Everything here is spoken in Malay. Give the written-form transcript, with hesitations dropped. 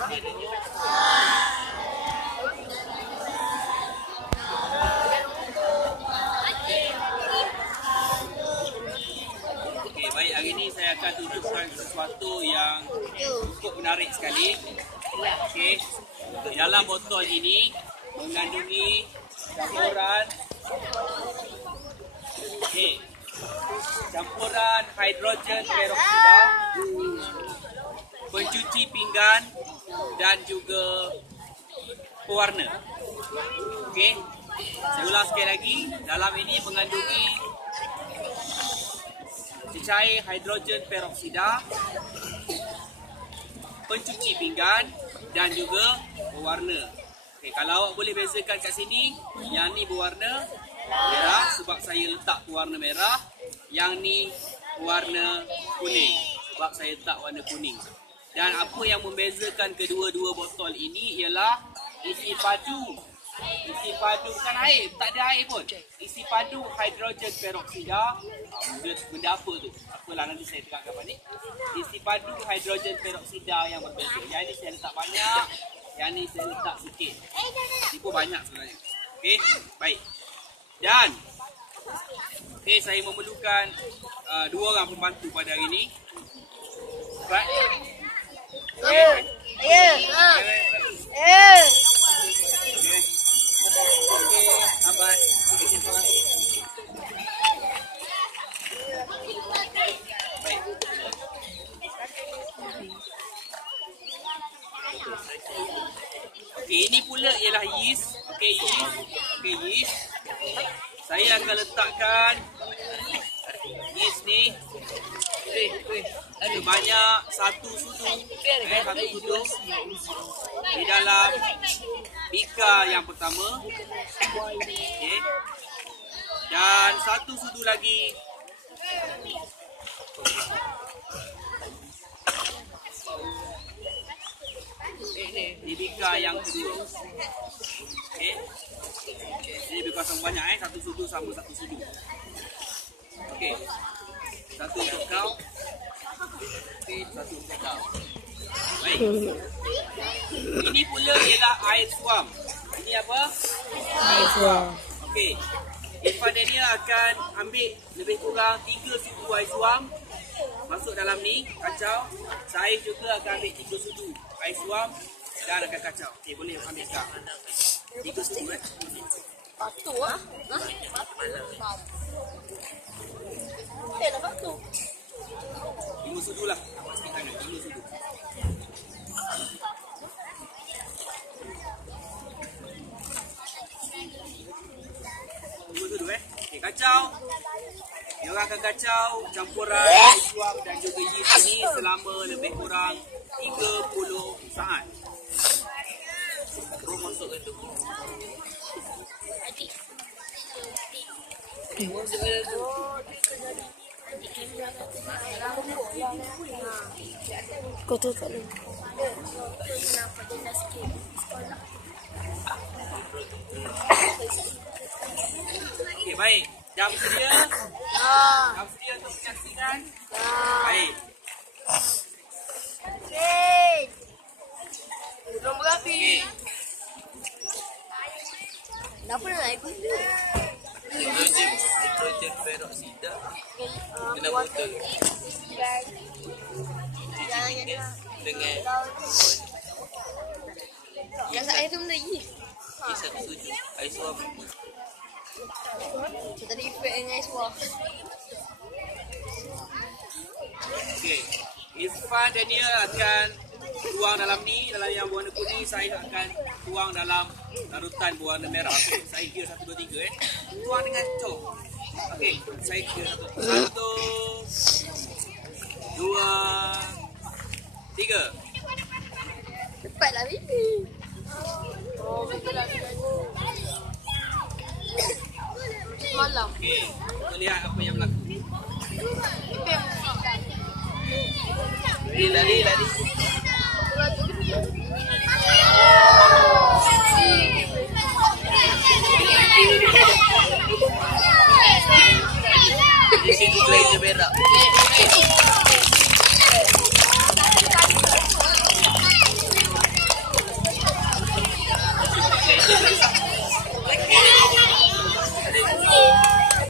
Okey, baik, hari ini saya akan tunjukkan sesuatu yang cukup menarik sekali. Okey, dalam botol ini mengandungi campuran campuran hidrogen peroksida, pencuci pinggan dan juga pewarna. Okey, saya ulang sekali lagi. Dalam ini mengandungi cecair hidrogen peroksida, pencuci pinggan dan juga pewarna. Okay, kalau awak boleh bezakan kat sini, yang ni berwarna merah sebab saya letak pewarna merah, yang ni warna kuning sebab saya letak warna kuning. Dan apa yang membezakan kedua-dua botol ini ialah isi padu. Isi padu bukan air, tak ada air pun. Isi padu hidrogen peroksida. Benda apa tu? Apalah, nanti saya terangkan apa ni. Isi padu hidrogen peroksida yang berbeza. Yang ni saya letak banyak, yang ni saya letak sikit. Ini pun banyak sebenarnya. Okey, baik. Dan okey, saya memerlukan dua orang pembantu pada hari ini. Right? Abad. Baik. Okey, ini pula ialah yeast. Okey, yeast. Saya akan letakkan yeast ni sebanyak 1 sudu di dalam bika yang pertama. Okay. Dan 1 sudu lagi di bika yang kedua. Okay. Ini lebih kurang banyak 1 sudu sama 1 sudu. Okey. 1 untuk kau. Okey, 1 untuk kau. Baik. Ini pula ialah air suam. Ini apa? Air suam. Okey. Irfan Daniel akan ambil lebih kurang 3 sudu air suam masuk dalam ni, kacau. Saya juga akan ambil 3 sudu air suam dan akan kacau. Okey, boleh ambil kau. 3 sudu Batu ah. Nak batu. 5 sudu lah. Sikit tangan 5 sudu. Okey, kacau. Dia orang akan kacau campuran air suam dan juga yeast ni selama lebih kurang 30 saat. Terus masuk ke tu. Kau tu tak boleh. Okey, baik. Jam sedia? Jam sedia untuk menyaksikan? Baik. Belum berapi. Kenapa nak naik benda? Hidrogen peroksida kena botol dengan yang air tu benda ni. satu sudu air suam. Tadi efek dengan air suam. Okey. Irfan Daniel akan tuang dalam ni, dalam yang berwarna kuning. Saya akan tuang dalam larutan berwarna merah. Okey, saya kira 1, 2, 3 Tuang dengan cok. Okey, saya kira 1, 2, 3. Cepatlah baby. Oh, betul lah. Malam. Okey, kita lihat apa yang berlaku. Lari.